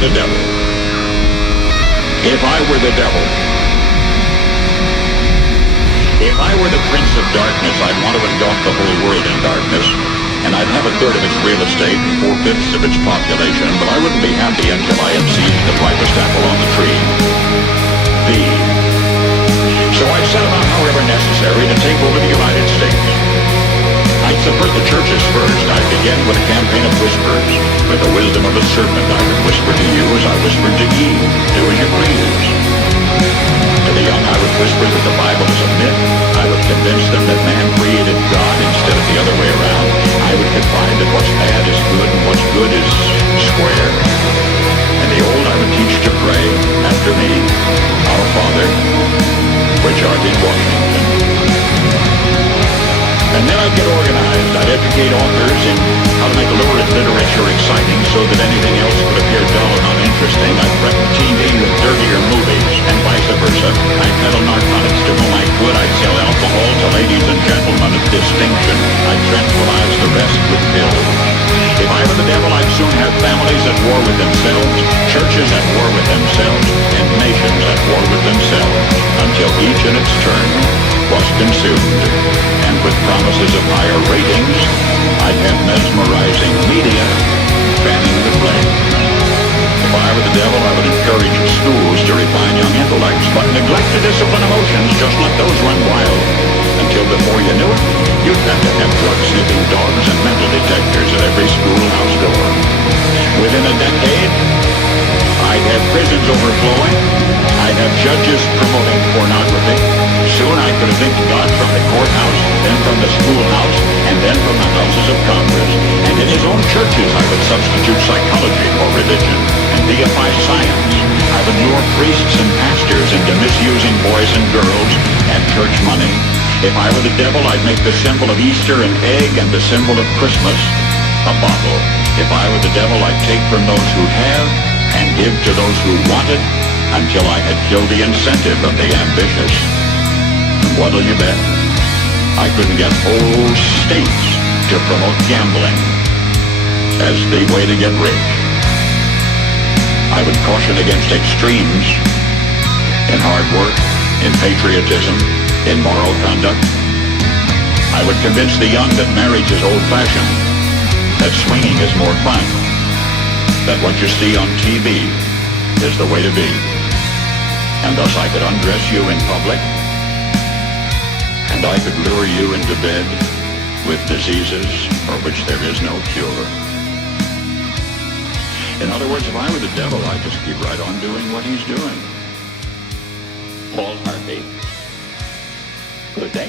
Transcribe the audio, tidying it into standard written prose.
the devil. If I were the devil. If I were the prince of darkness, I'd want to engulf the whole world in darkness, and I'd have a third of its real estate and 4/5 of its population, but I wouldn't be happy until I had seized the ripest apple on the tree. So I'd set about, however necessary, to take over the United States. I'd subvert the churches first. I'd begin with a campaign of whispers. With the wisdom of a serpent, I would whisper to you as I whispered to Eve. Do as you please. To the young, I would whisper that the Bible is a myth. I would convince them that man created God instead of the other way around. I would confide that what's bad is good and what's good is square. And the old I would teach to pray after me, Our Father, which art in Washington. And then I'd get organized. I'd educate authors in how to make literate literature exciting so that anything else would appear dull and uninteresting. I'd threaten TV with dirtier movies, and vice versa. I'd peddle narcotics to whom I could. I'd sell alcohol to ladies and gentlemen of distinction. I'd tranquilize the rest with pills. If I were the devil, I'd soon have families at war with themselves, churches at war with themselves, and nations at war with themselves, until each in its turn was consumed. And with promises of higher ratings, I'd have mesmerizing media fanning the flame. If I were the devil, I would encourage schools to refine young intellects, but neglect to discipline emotions, just let those run wild. Until before you knew it, you'd have to have drug-sniffing dogs and metal detectors at every schoolhouse door. Within a decade, I'd have prisons overflowing. I'd have judges promoting pornography. Soon I could evict God from the courthouse, then from the schoolhouse, and then from the houses of Congress. And in his own churches I would substitute psychology for religion and deify science. I would lure priests and pastors into misusing boys and girls and church money. If I were the devil, I'd make the symbol of Easter an egg and the symbol of Christmas a bottle. If I were the devil, I'd take from those who have and give to those who wanted until I had killed the incentive of the ambitious. And what'll you bet? I couldn't get whole states to promote gambling as the way to get rich. I would caution against extremes in hard work, in patriotism, in moral conduct. I would convince the young that marriage is old-fashioned, that swinging is more fun, that what you see on TV is the way to be. And thus I could undress you in public, and I could lure you into bed with diseases for which there is no cure. In other words, if I were the devil, I'd just keep right on doing what he's doing. Paul Harvey. Good day.